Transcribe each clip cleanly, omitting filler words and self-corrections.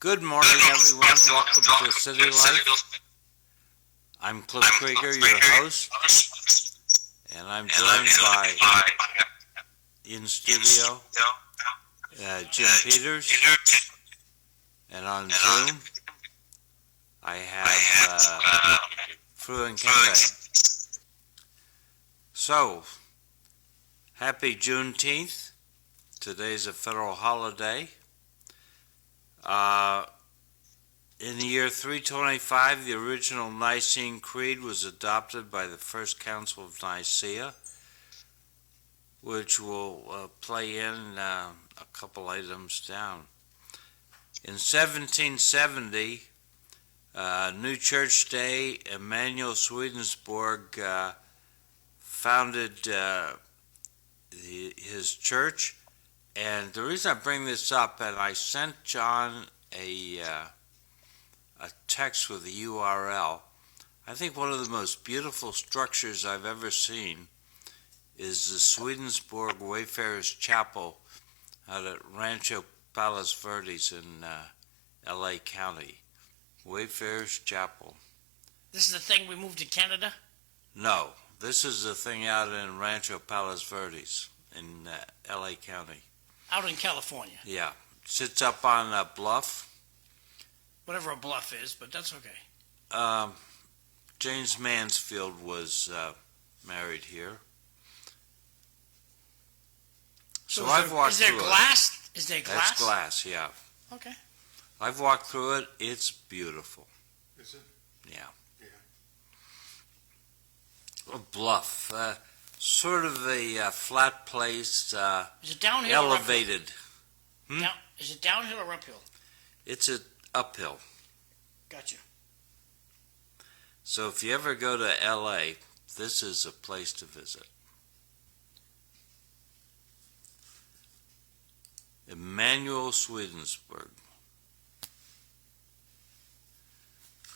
Good morning, everyone. Welcome to CityLive. I'm Cliff Krieger, your host, and I'm joined by in studio Jim Peters, and on Zoom I have Fru and Kembe. So, happy Juneteenth. Today's a federal holiday. In the year 325, the original Nicene Creed was adopted by the First Council of Nicaea, which will play in a couple items down. In 1770, New Church Day, Emanuel Swedenborg founded his church. And the reason I bring this up, and I sent John a text with the URL, I think one of the most beautiful structures I've ever seen is the Swedenborg Wayfarers Chapel out at Rancho Palos Verdes in LA County. Wayfarers Chapel. This is the thing we moved to Canada? No, this is the thing out in Rancho Palos Verdes in LA County. Out in California. Yeah. Sits up on a bluff. Whatever a bluff is, but that's okay. James Mansfield was married here. So I've walked through it. Is there glass? Is there glass? That's glass, yeah. Okay. I've walked through it. It's beautiful. Is it? Yeah. Yeah. A bluff. Sort of a flat place, is it downhill elevated. Or uphill? Is it downhill or uphill? It's uphill. Gotcha. So if you ever go to LA, this is a place to visit. Emanuel Swedenborg.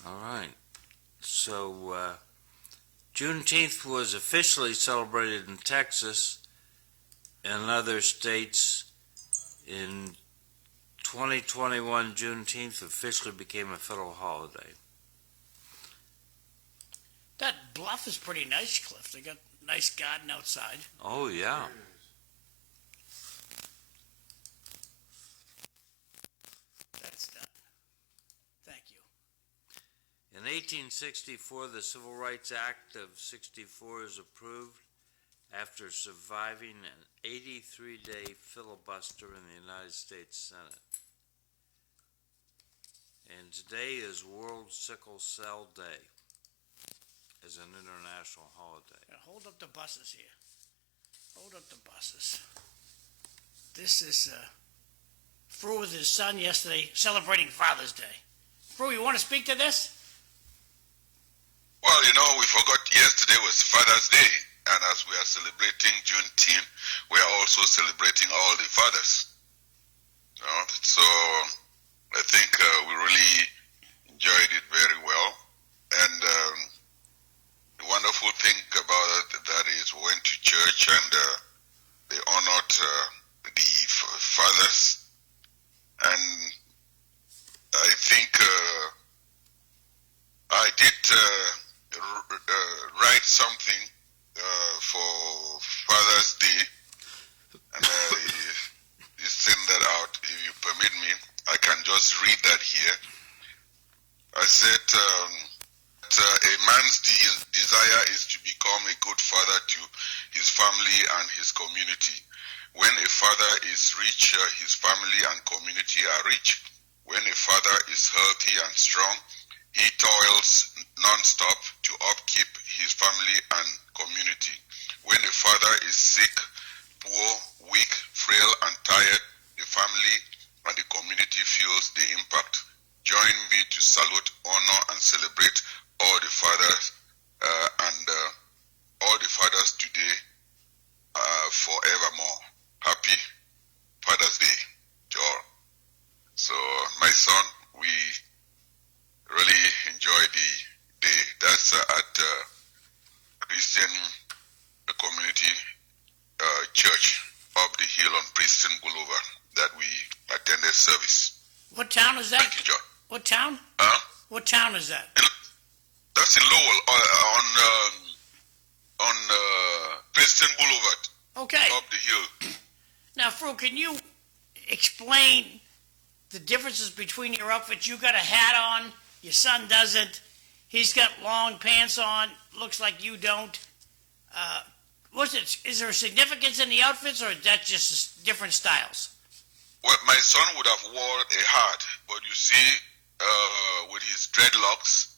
All right. So Juneteenth was officially celebrated in Texas and other states. In 2021, Juneteenth officially became a federal holiday. That bluff is pretty nice, Cliff. They got a nice garden outside. Oh, yeah. That's done. Thank you. In 1864, the Civil Rights Act of 64 is approved after surviving an 83-day filibuster in the United States Senate. And today is World Sickle Cell Day as an international holiday. Now hold up the buses here. Hold up the buses. This is Fru with his son yesterday celebrating Father's Day. Fru, you want to speak to this? Well, we forgot yesterday was Father's Day, and as we are celebrating Juneteenth, we are also celebrating all the fathers. So I think we really enjoyed it very well. And the wonderful thing about that is we went to church and they honored the fathers. And I think I did write something for Father's Day, and I send that out. If you permit me, I can just read that here. I said, a man's desire is to become a good father to his family and his community. When a father is rich, his family and community are rich. When a father is healthy and strong, he toils non-stop to upkeep his family and community. When a father is sick, poor, weak, frail, and tired, the family and the community feels the impact. Join me to salute, honor, and celebrate all the fathers and all the fathers today forevermore. Happy Father's Day to all. So, my son, we really enjoy the day. That's at Christian Community Church up the hill on Preston Boulevard that we attended service. What town is that? Thank you, John. What town? Huh? What town is that? That's in Lowell, on Princeton Boulevard, Okay. up the hill. Now, Fru, can you explain the differences between your outfits? You got a hat on, your son doesn't. He's got long pants on, looks like you don't. Is there a significance in the outfits, or is that just different styles? Well, my son would have worn a hat, but you see, with his dreadlocks,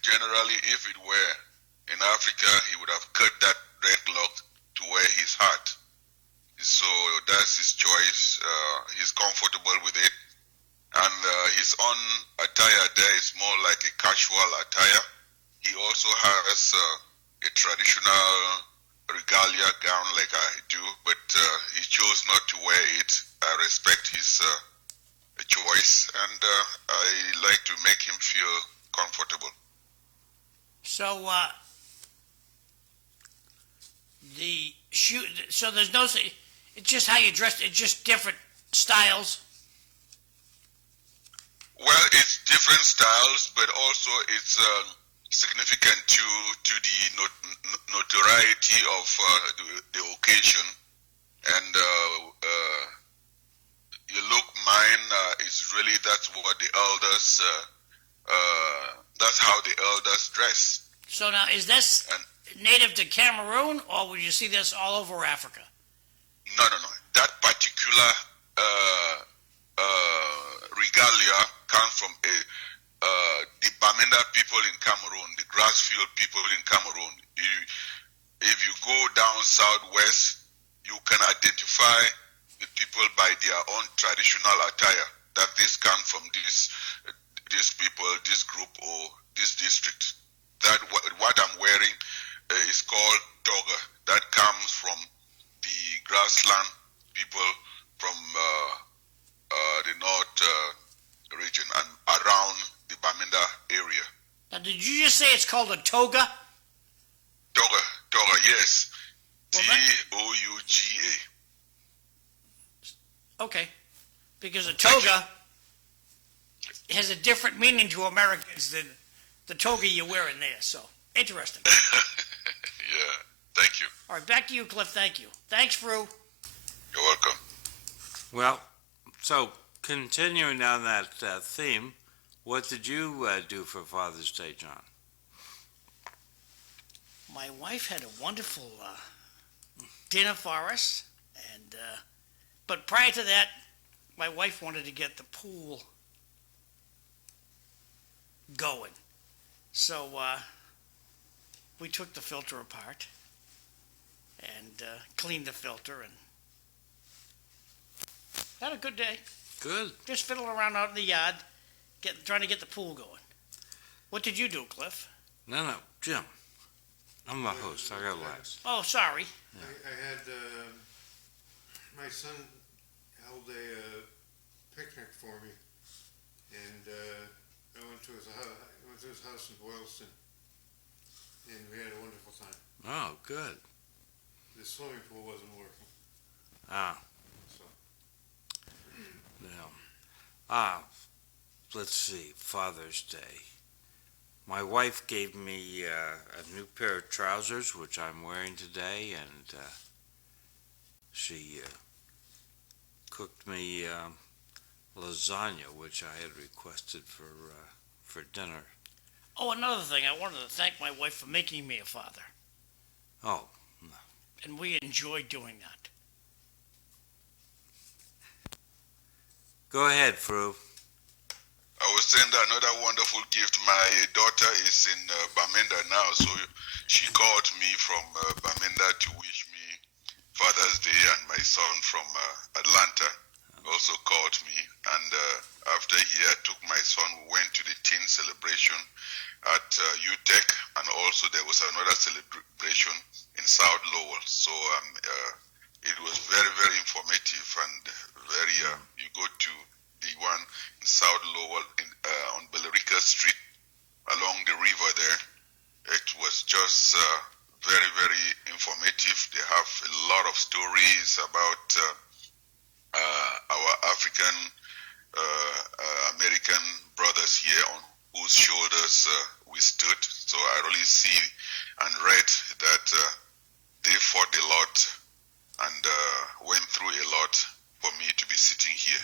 generally, if it were in Africa, he would have cut that dreadlock to wear his hat. So that's his choice. He's comfortable with it. And his own attire there is more like a casual attire. He also has a traditional regalia gown like I do, but he chose not to wear it. I respect his choice, and I like to make him feel comfortable. So, the shoe. So there's no. It's just how you dress. It's just different styles. Well, it's different styles, but also it's significant to the notoriety of the occasion. And you look, mine is really, that's what the elders. That's how the elders dress. So now, is this native to Cameroon, or would you see this all over Africa? No. That particular regalia comes from the Bamenda people in Cameroon, the Grassfield people in Cameroon. If you go down southwest, you can identify the people by their own traditional attire, that this comes from these people, this group, or this district. That what I'm wearing is called toga. That comes from the grassland people from the north region and around the Bamenda area. Now, did you just say it's called a toga? Toga, yes. Well, Touga. Okay, because a toga has a different meaning to Americans than the toga you're wearing there. So interesting. Yeah, thank you. All right, back to you, Cliff. Thank you. Thanks, Fru. You're welcome. Well, so continuing on that theme, what did you do for Father's Day, John? My wife had a wonderful dinner for us, and but prior to that, my wife wanted to get the pool going. So we took the filter apart and cleaned the filter and had a good day. Good. Just fiddling around out in the yard, trying to get the pool going. What did you do, Cliff? No, Jim. I'm the host. I got last. Oh, sorry. I had my son held a picnic for me, and I went to his house in Boylston, and we had a wonderful time. Oh, good. The swimming pool wasn't working, Ah, so yeah. Let's see. Father's Day. My wife gave me a new pair of trousers, which I'm wearing today, and she cooked me lasagna, which I had requested for dinner. Oh, another thing. I wanted to thank my wife for making me a father, Oh, and we enjoyed doing that. go ahead, Fru. I was saying that another wonderful gift. My daughter is in Bamenda now, so she called me from Bamenda to wish me Father's Day, and my son from Atlanta also called me. And after I took my son, we went to the teen celebration at UTEC, and also there was another celebration in South Lowell. So it was very, very informative, and very. You go to the one in South Lowell on Billerica Street along the river there. It was just very, very informative. They have a lot of stories about our African American brothers here on whose shoulders we stood. So I really see and read that they fought a lot and went through a lot for me to be sitting here.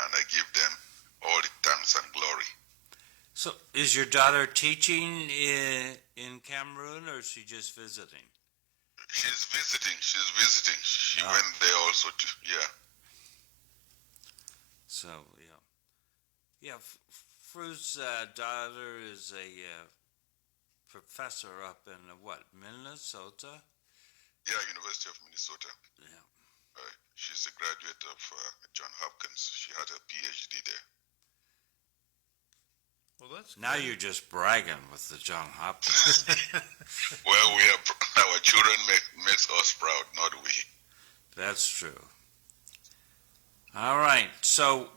And I give them all the thanks and glory. So, is your daughter teaching in Cameroon, or is she just visiting? She's visiting. She went there also to, yeah. So, yeah. Fru's daughter is a professor up in Minnesota? Yeah, University of Minnesota. Yeah. She's a graduate of Johns Hopkins. She had a PhD there. Well, that's Now good. you're just bragging with the Johns Hopkins. Well, our children makes us proud, not we. That's true. All right. So,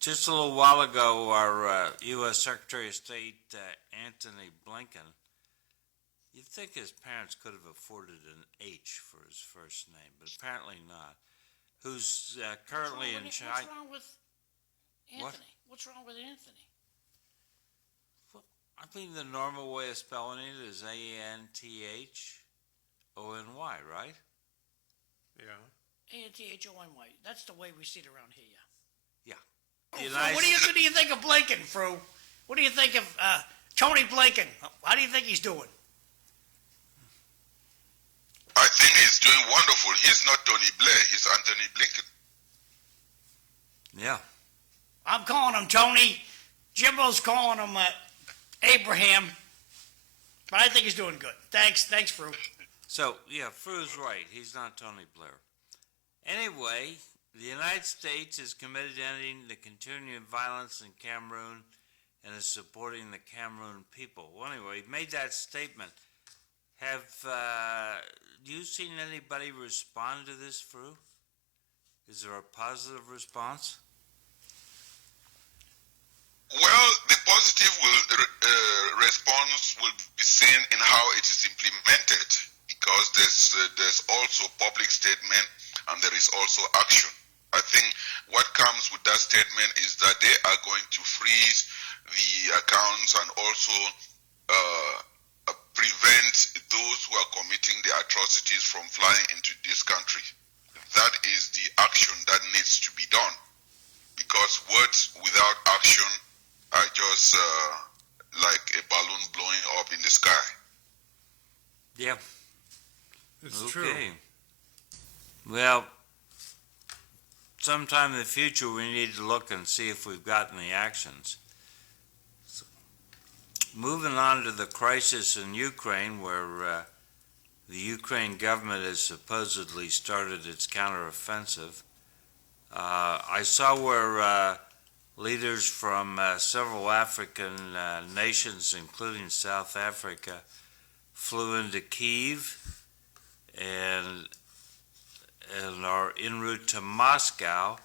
just a little while ago, our U.S. Secretary of State, Antony Blinken, you'd think his parents could have afforded an H for his first name, but apparently not, who's currently in China. What's wrong with Anthony? What? What's wrong with Anthony? Well, I mean, the normal way of spelling it is Anthony, right? Yeah. Anthony. That's the way we see it around here. Yeah. Oh, The Fro, United what do you think of Blinken, Fro? What do you think of Tony Blinken? How do you think he's doing? I think he's doing wonderful. He's not Tony Blair. He's Anthony Blinken. Yeah. I'm calling him Tony. Jimbo's calling him Abraham. But I think he's doing good. Thanks, Fro. So, yeah, Fru's right. He's not Tony Blair. Anyway, the United States is committed to ending the continuing violence in Cameroon and is supporting the Cameroon people. Well, anyway, he made that statement. Have you seen anybody respond to this, Fru? Is there a positive response? Well, the positive response will be seen in how it is implemented, because there's also public statement and there is also action. I think what comes with that statement is that they are going to freeze the accounts and also prevent those who are committing the atrocities from flying into this country. That is the action that needs to be done, because words without action are just like a balloon blowing up in the sky. Yeah. It's Okay. true. Well, sometime in the future we need to look and see if we've gotten the actions. Moving on to the crisis in Ukraine, where the Ukraine government has supposedly started its counteroffensive. I saw where leaders from several African nations, including South Africa, flew into Kyiv and are en route to Moscow,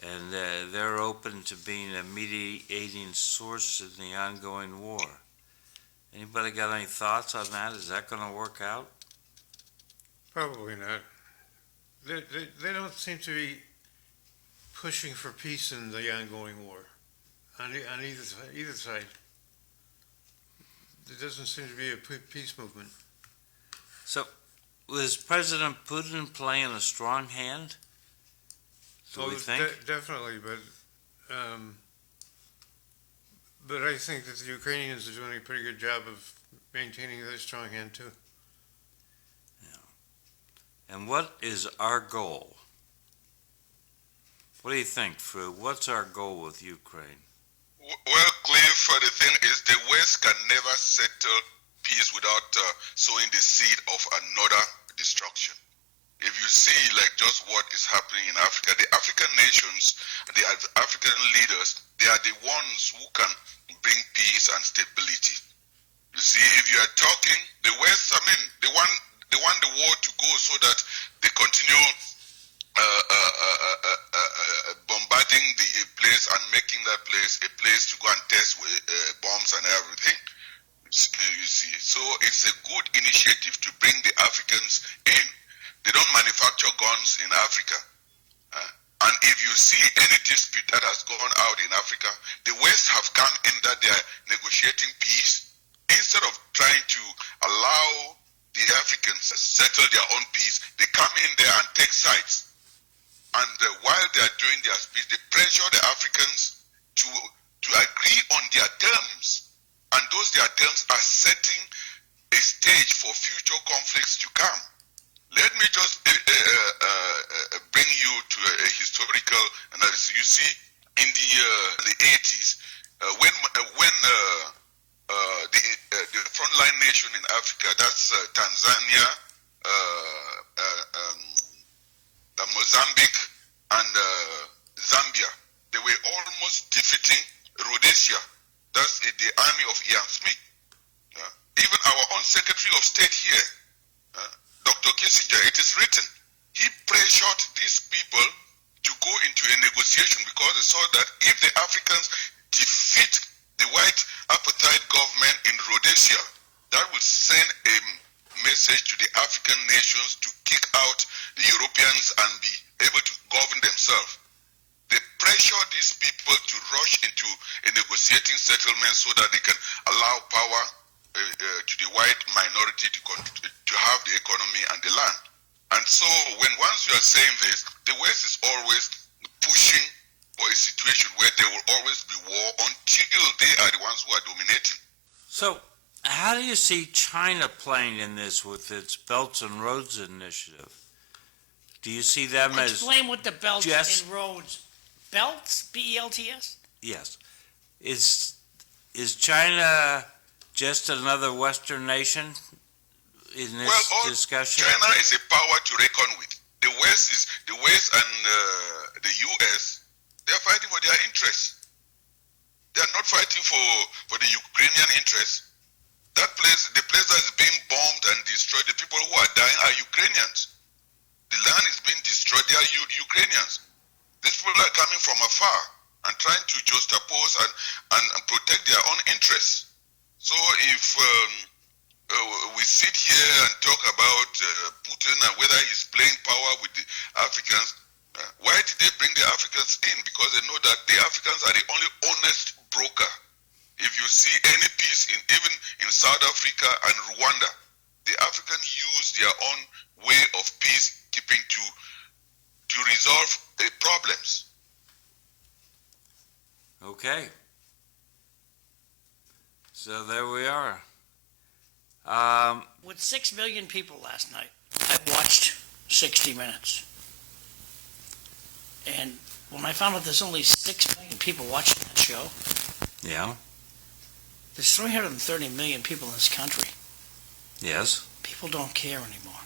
and they're open to being a mediating source in the ongoing war. Anybody got any thoughts on that? Is that going to work out? Probably not. They don't seem to be pushing for peace in the ongoing war on either side. There doesn't seem to be a peace movement. So, was President Putin playing a strong hand? Do we think? Definitely, but I think that the Ukrainians are doing a pretty good job of maintaining their strong hand too. And what is our goal? What do you think, Fru? What's our goal with Ukraine? Well, Cliff, the thing is the West can never settle peace without sowing the seed of another destruction. If you see like just what is happening in Africa, the African nations, the African leaders, they are the ones who can bring peace and stability. You see, if you are talking, the West, I mean, they want the war to go so that they continue bombarding the place and making that place a place to go and test bombs and everything. You see, so it's a good initiative to bring the Africans in. The They don't manufacture guns in Africa. And if you see any dispute that has gone out in Africa, the West have come in that they are negotiating peace. Instead of trying to allow the Africans to settle their own peace, they come in there and take sides. And while they are doing their speech, they pressure the Africans to agree on their terms. And those their terms are setting a stage for future conflicts to come. Let me just bring you to a historical analysis. You see, in the 80s, when the frontline nation in Africa, that's Tanzania, Mozambique, and Zambia, they were almost defeating Rhodesia. That's the army of Ian Smith. Even our own Secretary of State here, Dr. Kissinger, it is written, he pressured these people to go into a negotiation because they saw that if the Africans defeat the white apartheid government in Rhodesia, that will send a message to the African nations to kick out the Europeans and be able to govern themselves. They pressure these people to rush into a negotiating settlement so that they can allow power to the white minority to have the economy and the land. And so once you are saying this, the West is always pushing for a situation where there will always be war until they are the ones who are dominating. So, how do you see China playing in this with its Belts and Roads initiative? Do you see them as... Explain what the Belts and Roads... Belts? B-E-L-T-S? Yes. Is China just another Western nation in this discussion? China is a power to reckon with. The West and the U.S., they are fighting for their interests. They are not fighting for the Ukrainian interests. The place that is being bombed and destroyed, the people who are dying are Ukrainians. The land is being destroyed, they are Ukrainians. These people are coming from afar and trying to juxtapose and protect their own interests. So if we sit here and talk about Putin and whether he's playing power with the Africans, why did they bring the Africans in? Because they know that the Africans are the only honest broker. If you see any peace even in South Africa and Rwanda, the Africans use their own way of peacekeeping to resolve the problems. Okay. So there we are. With 6 million people last night, I watched 60 Minutes. And when I found out there's only 6 million people watching that show, Yeah. there's 330 million people in this country. Yes. People don't care anymore.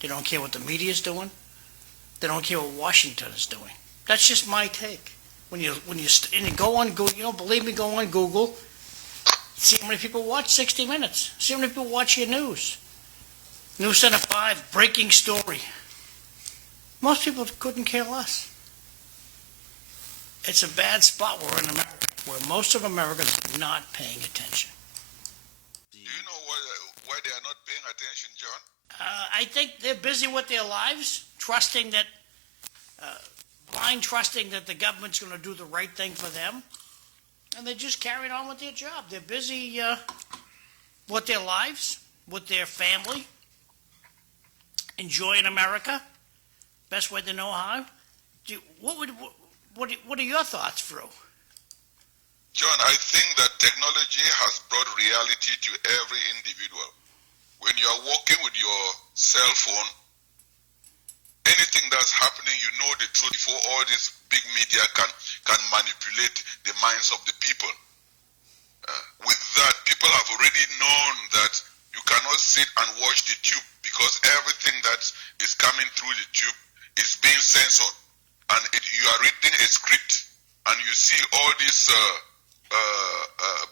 They don't care what the media's doing. They don't care what Washington is doing. That's just my take. When you go on Google, you don't believe me, go on Google. See how many people watch 60 Minutes. See how many people watch your news. News Center 5, breaking story. Most people couldn't care less. It's a bad spot we're in America, where most of America is not paying attention. Do you know why they are not paying attention, John? I think they're busy with their lives, blind trusting that the government's going to do the right thing for them. And they're just carrying on with their job. They're busy with their lives, with their family, enjoying America. Best way to know how. What are your thoughts, Fru? John, I think that technology has brought reality to every individual. When you are walking with your cell phone, anything that's happening, you know the truth before all this big media can manipulate the minds of the people. With that, people have already known that you cannot sit and watch the tube because everything that is coming through the tube is being censored. And you are reading a script, and you see all these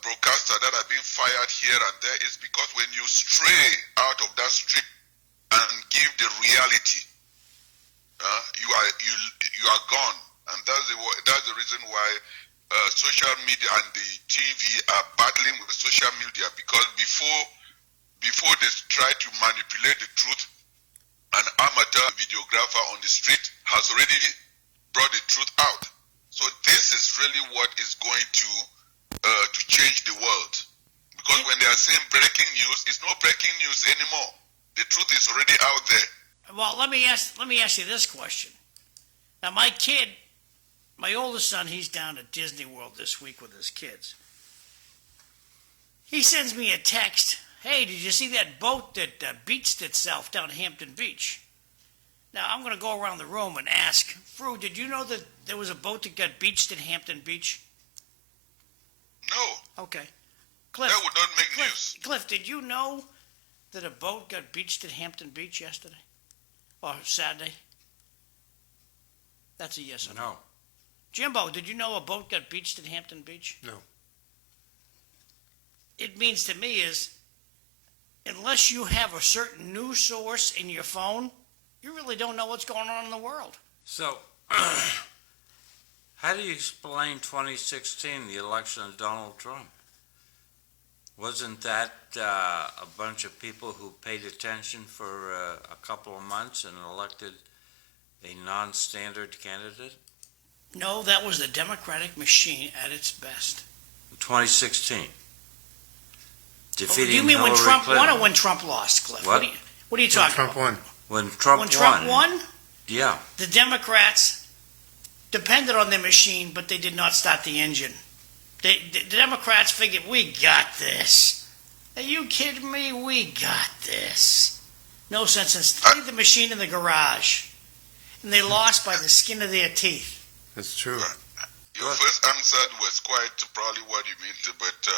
broadcasters that are being fired here and there. Is because when you stray out of that script and give the reality, you are gone, and that's the reason why social media and the TV are battling with social media, because before they try to manipulate the truth, an amateur Alpha on the street has already brought the truth out. So this is really what is going to change the world. Because when they are saying breaking news, it's not breaking news anymore. The truth is already out there. Well, let me ask you this question. Now, my oldest son, he's down at Disney World this week with his kids. He sends me a text. Hey, did you see that boat that beached itself down Hampton Beach? Now, I'm going to go around the room and ask, Fru, did you know that there was a boat that got beached in Hampton Beach? No. Okay. Cliff, That would not make news. Cliff, did you know that a boat got beached at Hampton Beach yesterday? Or Saturday? That's a yes or no. No. Jimbo, did you know a boat got beached at Hampton Beach? No. It means to me is, unless you have a certain news source in your phone, you really don't know what's going on in the world. So, how do you explain 2016, the election of Donald Trump? Wasn't that a bunch of people who paid attention for a couple of months and elected a non-standard candidate? No, that was the Democratic machine at its best. 2016. Defeating You mean when Hillary Trump Clinton. won or when Trump lost, Cliff? What? What are you talking Trump about? won. When Trump When Trump won, Yeah. the Democrats depended on their machine, but they did not start the engine. The Democrats figured, we got this. Are you kidding me? We got this. No sense in leave the machine in the garage. And they lost by the skin of their teeth. That's true. Your first answer was quite probably what you meant, but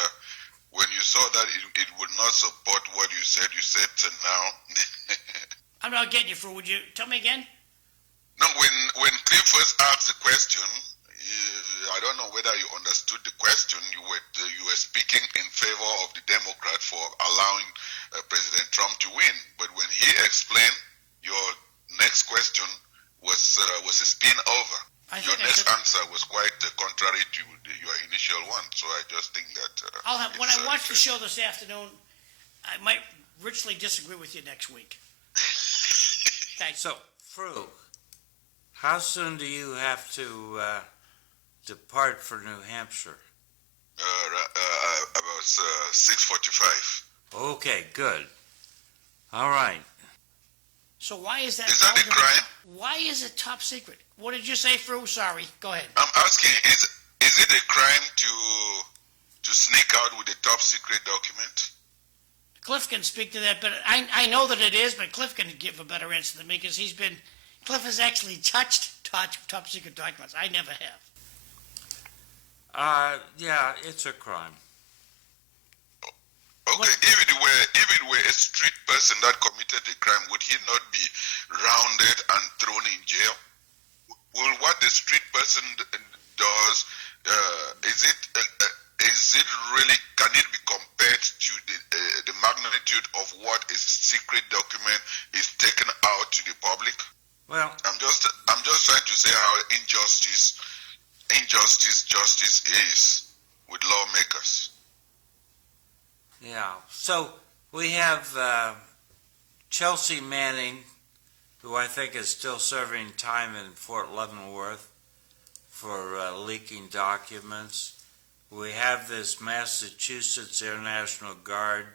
when you saw that it would not support what you said now. I'm not getting you, Fru. Would you tell me again? No, when Cliff first asked the question, I don't know whether you understood the question. You were speaking in favor of the Democrat for allowing President Trump to win. But when he explained, your next question was a spin over. Your next answer was quite contrary to your initial one. So I just think that When I watch the show this afternoon, I might richly disagree with you next week. Thanks. So, Fru, how soon do you have to depart for New Hampshire? About 6:45. Okay, good. All right. So why is that? Is that a crime? Why is it top secret? What did you say, Fru? Sorry. Go ahead. I'm asking, is it a crime to sneak out with a top secret document? Cliff can speak to that, but I know that it is, but Cliff can give a better answer than me because Cliff has actually touched top secret documents. I never have. Yeah, it's a crime. Okay, if it were a street person that committed a crime, would he not be rounded and thrown in jail? Well, what the street person does, is it really, can it be compared to the magnitude of what a secret document is taken out to the public? Well, I'm just trying to say how justice is with lawmakers. yeah. So we have Chelsea Manning, who I think is still serving time in Fort Leavenworth for leaking documents. We have this Massachusetts Air National Guard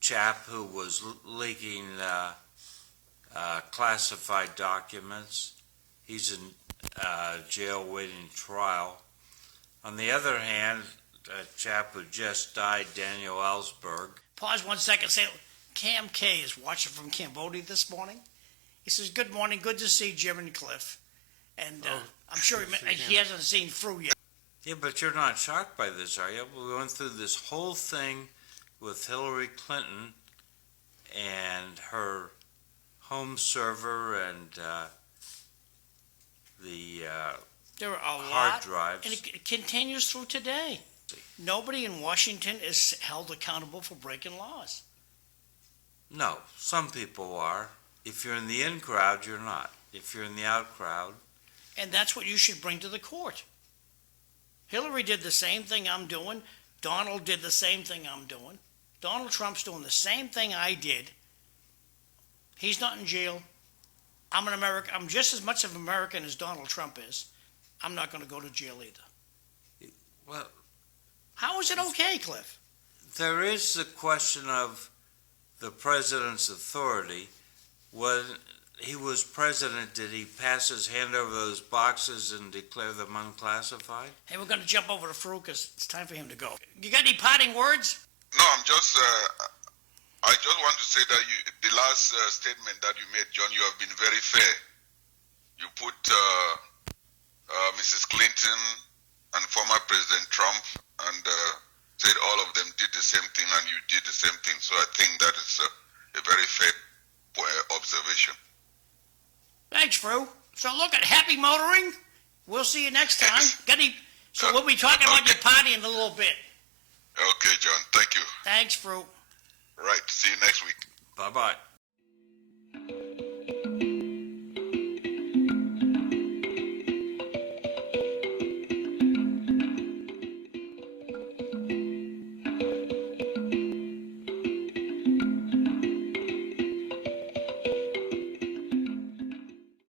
chap who was leaking classified documents. He's in jail waiting trial. On the other hand, a chap who just died, Daniel Ellsberg. Pause 1 second. Say, Cam K is watching from Cambodia this morning. He says, "Good morning. Good to see Jim and Cliff." And I'm sure he hasn't seen Fru yet. Yeah, but you're not shocked by this, are you? We went through this whole thing with Hillary Clinton and her home server and the There are a hard lot, drives. and it continues through today. Nobody in Washington is held accountable for breaking laws. No, some people are. If you're in the in crowd, you're not. If you're in the out crowd, And that's what you should bring to the court. Hillary did the same thing I'm doing. Donald did the same thing I'm doing. Donald Trump's doing the same thing I did He's not in jail. I'm an American. I'm just as much of an American as Donald Trump is. I'm not going to go to jail either. Well, How is it okay, Cliff? there is the question of the president's authority. When he was president, did he pass his hand over those boxes and declare them unclassified? Hey, we're going to jump over to Farouk because it's time for him to go. You got any parting words? No, I just want to say that the last statement that you made, John, you have been very fair. You put Mrs. Clinton and former President Trump and said all of them did the same thing and you did the same thing. So I think that is a very fair observation. Thanks, Fru. So look at happy motoring. We'll see you next time. So we'll be talking about your party in a little bit. Okay, John. Thank you. Thanks, Fru. Right. See you next week. Bye-bye.